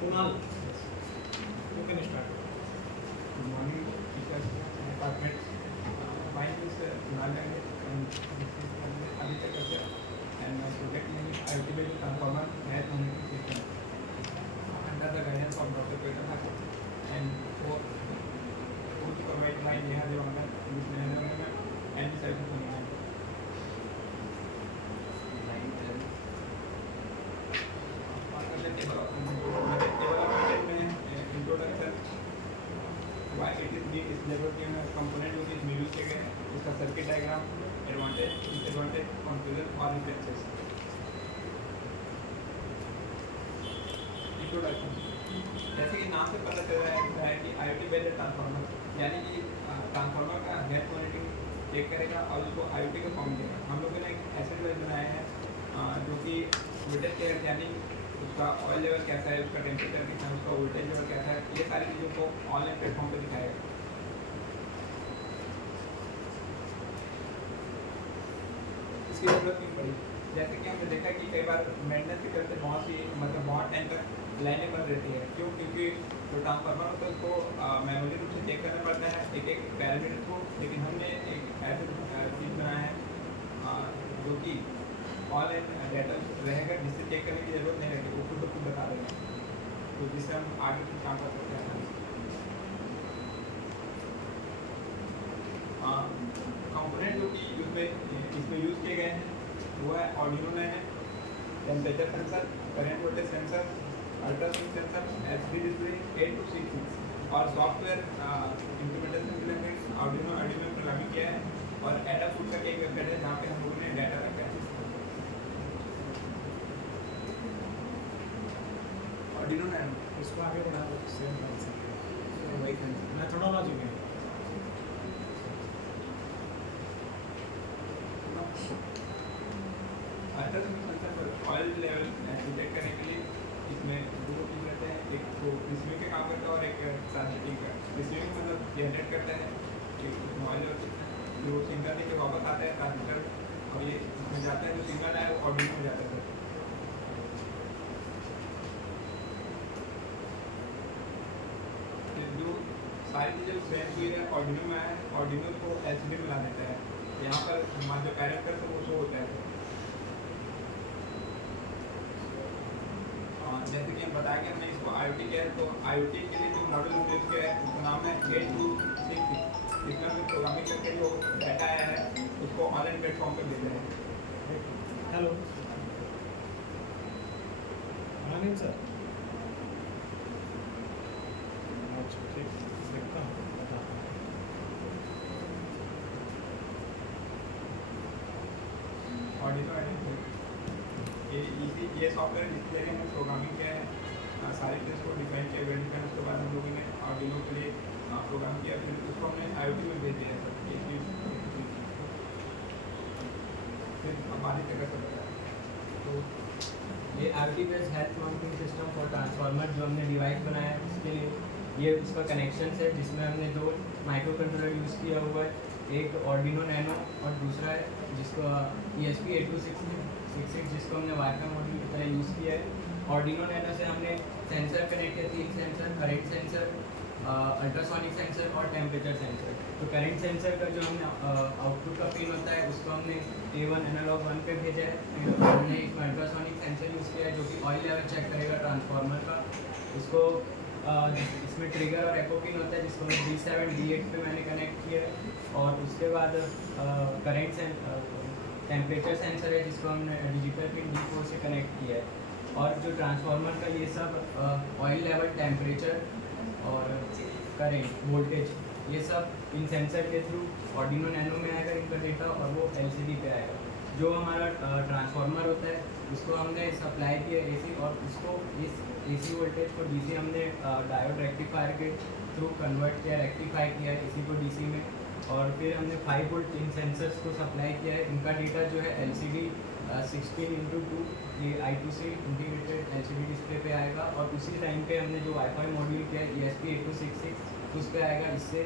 Kunal, you can start. Good morning, teachers and departments. My name is Kunal Dangre and this is Aditya Kashyap and my project name is IoT-based transformer gas monitoring system under the guidance of Dr. Peter Thakur and supervised by Neha Devangan, Ms. Narendra Mehta and Ms. Aisha Sonia. Introduction why it is being developed in a component which is use किए गए हैं, इसका circuit diagram, advantage, disadvantage, conclusion और इंफरेंसेस। Introduction, जैसे कि नाम से पता चल रहा है कि IoT बेस्ड ट्रांसफार्मर यानी कि ट्रांसफार्मर का हेल्थ मॉनिटरिंग चेक करेगा और उसको IoT का फॉर्म देगा। हम लोगों ने एक एसिड बेस बनाया है जो कि वोल्टेज केयर यानी उसका ऑयल लेवल कैसा है, उसका टेम्परेचर कितना है, उसका वोल्टेज लेवल कैसा है, ये सारी चीज़ों को ऑनलाइन प्लेटफॉर्म पे दिखाएगा। इसकी जरूरत क्यों पड़ी? जैसे कि हमने देखा कि कई बार मेंटेनेंस के चलते बहुत टाइम तक लाइनें बंद रहती है। क्यों? क्योंकि जो ट्रांसफार्मर होता है उसको मैनुअली रूप से चेक करना पड़ता है एक एक पैरामीटर को, लेकिन हमने एक ऐसे चीज़ बनाया है जो कि ऑनलाइन डाटा रहेगा जिससे चेक करने की जरूरत नहीं रहेगी, वो खुद ब खुद बता देगा, तो जिससे हम आगे कुछ काम कर सकते हैं। कंपोनेंट जो कि इसमें यूज़ किए गए हैं वो है Arduino nano, temperature sensor, current voltage sensor, ultrasound sensor, LCD display 8266 और सॉफ्टवेयर इम्प्लीमेंटेशन के लिए आर्डिनो में प्रोग्रामिंग किया है और एडाफ्रूट का एक वेबसाइट है जहाँ पे हम लोगों ने डाटा रखा है। आर्डिनो नैनो इसको आगे बढ़ा दो, सेम मेथोडोलॉजी में अल्ट्रासाउंड सेंसर पर ऑयल लेवल डिटेक्ट करने के लिए इसमें दो चीज़ रहते हैं, एक तो रिसीविंग का काम करता है और एक ट्रांसमिटिंग का। रिसीविंग मतलब जनरेट करता है कि ऑयल लेवल जो सिग्नल देके वापस आता है ट्रांसमीटर और ये इसमें जाता है, जो सिग्नल आया वो आर्डिनो में जाता है। जो सारी चीज़ें सेम हुई है आर्डिनो में है, आर्डिनो को एलसीडी में ला देता है, यहाँ पर हमारा जो कैरेक्टर है वो शो होता है। जैसे कि हम बताया कि हमने इसको IoT किया है, तो IoT के लिए जो मॉडल यूज किया है उसका नाम है 8266। इसमें हमने प्रोग्रामिंग करके जो डाटा आया है उसको ऑनलाइन प्लेटफॉर्म पर भेज रहे हैं। हेलो आनंद सर, अच्छा ठीक, देखता हूँ, बताता हूँ। ऑर्डिनो ये सॉफ्टवेयर जिसके जरिए हमने प्रोग्रामिंग किया है, सारे टेस्ट को डिफाइन किया, वेरीफाई, उसके बाद हम लोगों ने ऑर्डिनो के लिए प्रोग्राम किया, फिर उसको हमने IoT में भेज दिया है। ये चीज़ फिर हम आगे क्या कर सकते हैं, तो ये IoT based health monitoring system for transformer जो हमने डिवाइस बनाया है उसके लिए ये उसका कनेक्शन है, जिसमें हमने दो माइक्रो कंट्रोलर यूज़ किया हुआ है, एक आर्डिनो नैनो और दूसरा है जिसको ESP8266 जिसको हमने वाईफाई मॉड्यूल की तरह यूज़ किया है। आर्डिनो नैनो से हमने सेंसर कनेक्ट किया, 3 sensor, current sensor, ultrasonic sensor और टेम्परेचर सेंसर। तो करंट सेंसर का जो हमने आउटपुट का पिन होता है उसको हमने A1 एनालॉग 1 पे भेजा है। फिर हमने इसमें अल्ट्रासोनिक सेंसर यूज़ किया है जो कि ऑयल लेवल चेक करेगा ट्रांसफार्मर का। उसको इसमें ट्रिगर और एको पिन होता है जिसको D7 D8 पे मैंने कनेक्ट किया है। और उसके बाद करंट टेम्परेचर सेंसर है जिसको हमने डिजिटल पिन D4 से कनेक्ट किया है। और जो ट्रांसफार्मर का ये सब ऑयल लेवल, टेम्परेचर और करंट, वोल्टेज, ये सब इन सेंसर के थ्रू आर्डिनो नैनो में आएगा इनका डेटा और वो LCD पे आएगा। जो हमारा ट्रांसफार्मर होता है उसको हमने सप्लाई किया AC और उसको इस AC वोल्टेज को DC हमने डायोड रेक्टिफायर के थ्रू कन्वर्ट किया, रेक्टिफाई किया AC को DC में। और फिर हमने 5 वोल्ट इन सेंसर्स को सप्लाई किया है। इनका डेटा जो है LCD 16:2 ये I2C इंटीग्रेटेड LCD डिस्प्ले पे आएगा और उसी टाइम पे हमने जो वाईफाई मॉड्यूल किया है ESP8266 उस पर आएगा। इससे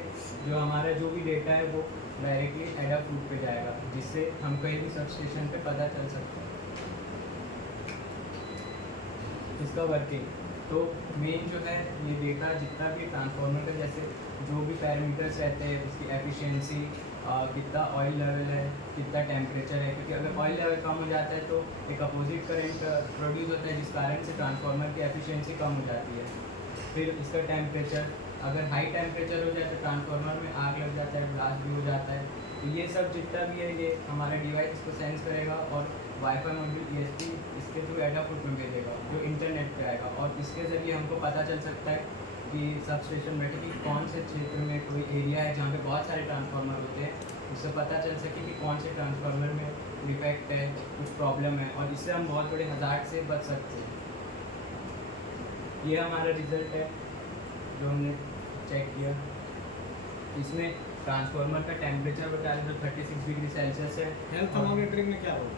जो हमारा जो भी डेटा है वो डायरेक्टली एडाफ्रूट पे जाएगा, जिससे हम कहीं भी सब स्टेशन पे पता चल सकता है इसका वर्किंग। तो मेन जो है ये डेटा जितना भी ट्रांसफार्मर का जैसे जो भी पैरामीटर्स रहते हैं उसकी एफिशिएंसी, कितना ऑयल लेवल है, कितना टेम्परेचर है, क्योंकि अगर ऑयल लेवल कम हो जाता है तो एक अपोजिट करंट प्रोड्यूस होता है जिस कारण से ट्रांसफार्मर की एफिशिएंसी कम हो जाती है। फिर इसका टेम्परेचर, अगर हाई टेम्परेचर हो जाए तो ट्रांसफार्मर में आग लग जाता है, ब्लास्ट भी हो जाता है। तो ये सब जितना भी है ये हमारा डिवाइस इसको सेंस करेगा और वाईफाई मॉड्यूल ESP इसके थ्रू एडाफ्रूट में भेजेगा जो इंटरनेट पे आएगा, और इसके ज़रिए हमको पता चल सकता है कि सब स्टेशन बैठे कि कौन से क्षेत्र में कोई एरिया है जहाँ पे बहुत सारे ट्रांसफार्मर होते हैं, उससे पता चल सके कि कौन से ट्रांसफार्मर में डिफेक्ट है, कुछ प्रॉब्लम है, और इससे हम बहुत बड़े हज़ार्ड से बच सकते हैं। ये हमारा रिजल्ट है जो हमने चेक किया। इसमें ट्रांसफार्मर का टेम्परेचर बताया जो 36 डिग्री सेल्सियस है। हेल्थ मॉनिटरिंग में क्या होगा?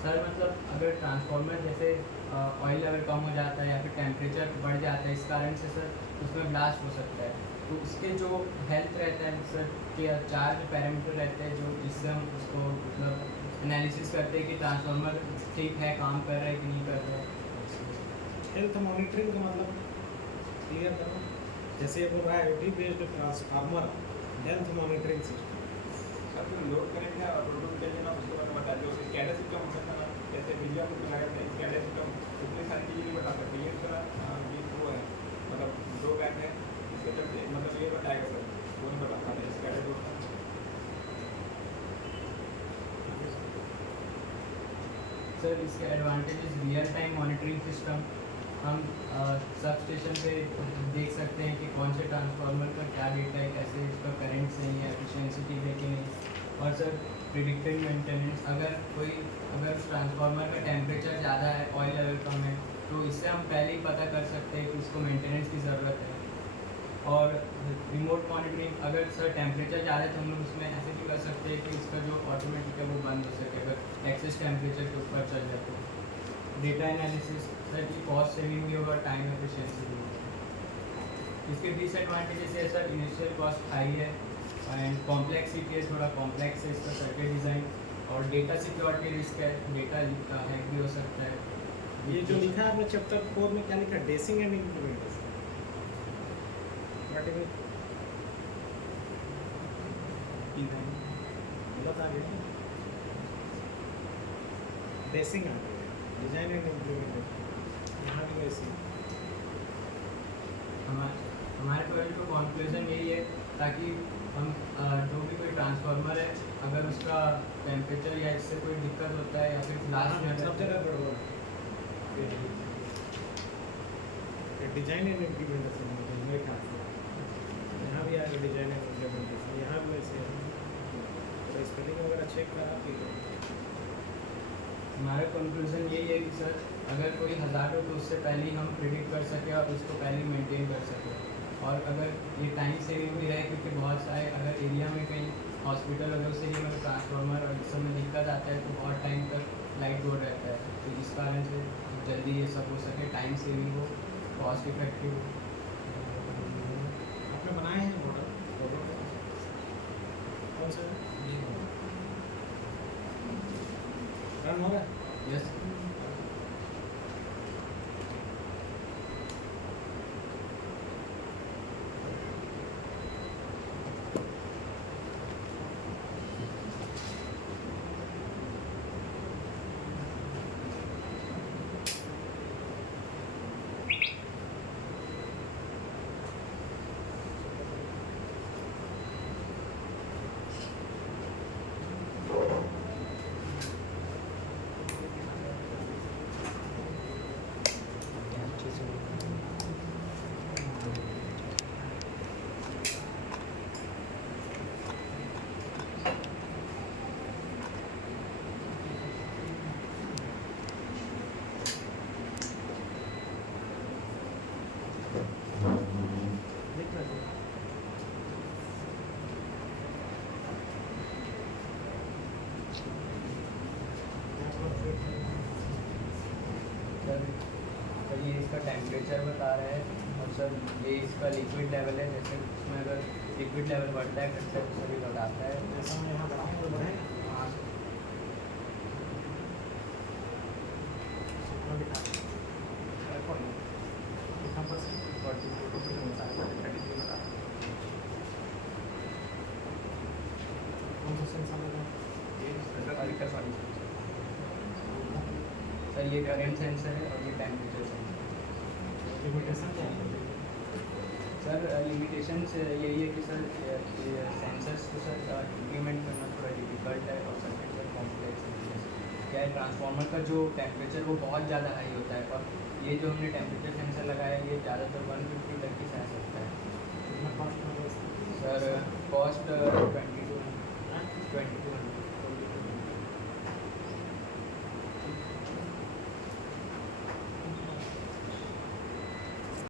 सर मतलब अगर ट्रांसफार्मर जैसे ऑयल लेवल कम हो जाता है या फिर टेम्परेचर बढ़ जाता है, इस कारण से सर उसमें ब्लास्ट हो सकता है, तो उसके जो हेल्थ रहता है सर के 4 पैरामीटर रहते हैं जो जिससे हम उसको मतलब एनालिसिस करते हैं कि ट्रांसफार्मर ठीक है, काम कर रहा है कि नहीं कर रहा है। हेल्थ मॉनिटरिंग का मतलब क्लियर करो। जैसे बोल रहा है IoT based transformer health monitoring system. Sir जो लोड करेंगे और प्रोडक्ट भेजेंगे ना उसके बारे में बता दो। स्कैडर सिस्टम होता है ना, जैसे बिजली आपको लगाते हैं स्कैडर सिस्टम, इतनी सारी चीज़ें नहीं बता सकते। ये थोड़ा ये वो है मतलब दो बैग है इसके चलते मतलब ये बताएगा सर, वो नहीं बता पाते स्कैडर जो होता है। सर इसके advantages real time monitoring system, हम सब स्टेशन पे देख सकते हैं कि कौन से ट्रांसफार्मर का क्या डेटा है, कैसे इसका करंट सही है, एफिशिएंसी ठीक है कि नहीं। और सर प्रिडिक्टिव मेंटेनेंस, अगर ट्रांसफार्मर का टेम्परेचर ज़्यादा है, ऑयल लेवल कम है, तो इससे हम पहले ही पता कर सकते हैं कि उसको मेंटेनेंस की ज़रूरत है। और रिमोट मॉनिटरिंग, अगर सर टेम्परेचर ज़्यादा है तो हम लोग उसमें ऐसे भी कर सकते हैं कि इसका जो ऑटोमेटिक है वो बंद हो सके अगर एक्सेस टेम्परेचर के ऊपर चल जाए तो। डेटा एनालिसिस, सर की कॉस्ट सेविंग भी होगा, टाइम एफिशिएंसी भी होगा। इसके डिसएडवांटेजेस है सर इनिशियल कॉस्ट हाई है एंड कॉम्प्लेक्सिटी है, थोड़ा कॉम्प्लेक्स है इसका सर्किट डिज़ाइन, और डेटा सिक्योरिटी रिस्क है, डेटा हैक भी हो सकता है। ये जो लिखा है आपने चैप्टर 4 में क्या लिखा है? Dashing and implementation. बता दीजिए। डेसिंग आ गया, डिजाइन एंड इम्प्लीमेंटेशन, यहाँ भी वैसे ही। हमारे प्रोजेक्ट का कॉन्क्लूजन यही है ताकि हम जो भी कोई ट्रांसफार्मर है अगर उसका टेम्परेचर या इससे कोई दिक्कत होता है या फिर ब्लास्ट में सब जगह गड़बड़ है। डिजाइन एंड इम्प्लीमेंटेशन मेरे ख्याल से यहाँ भी आएगा डिजाइन एंड इम्प्लीमेंटेशन, यहाँ भी वैसे है। तो स्पेलिंग वगैरह चेक करा फिर हमारा कंक्लूजन यही है कि सर अगर कोई हज़ार हो तो उससे पहले ही हम प्रिडिक्ट कर सकें और उसको पहले ही मेंटेन कर सकें, और अगर ये टाइम सेविंग भी है क्योंकि बहुत सारे अगर एरिया में कहीं हॉस्पिटल वगैरह उस एरिया में ट्रांसफार्मर और इस सब में दिक्कत आता है तो बहुत टाइम तक लाइट गोल रहता है, तो इस कारण से जल्दी ये सब हो सके, टाइम सेविंग हो, कॉस्ट इफेक्टिव हो। आपने बनाए हैं मॉडल कौन सा रन हो रहा है? यस सर ये इसका टेम्परेचर बता रहा है और सर ये इसका लिक्विड लेवल है, जैसे उसमें अगर लिक्विड लेवल बढ़ता है फिर से सर ये बताता है। जैसा मैं यहाँ बनाऊँ तो बढ़े हाँ लिखा सेंसर लगा अल्ट्रासोनिक सर ये करंट सेंसर है और ये टेम्परेचर सेंसर। लिमिटेशन क्या है? सर लिमिटेशंस यही है कि सर सेंसर्स को सर इम्प्लीमेंट करना थोड़ा डिफिकल्ट है और सर्किट सर कॉम्प्लेक्स है। क्या है, ट्रांसफार्मर का जो टेम्परेचर वो बहुत ज़्यादा हाई होता है और ये जो हमने टेम्परेचर सेंसर लगाया है ये ज़्यादातर 150 तक ही सह सकता है। कितना कॉस्ट होगा इसका? Sir cost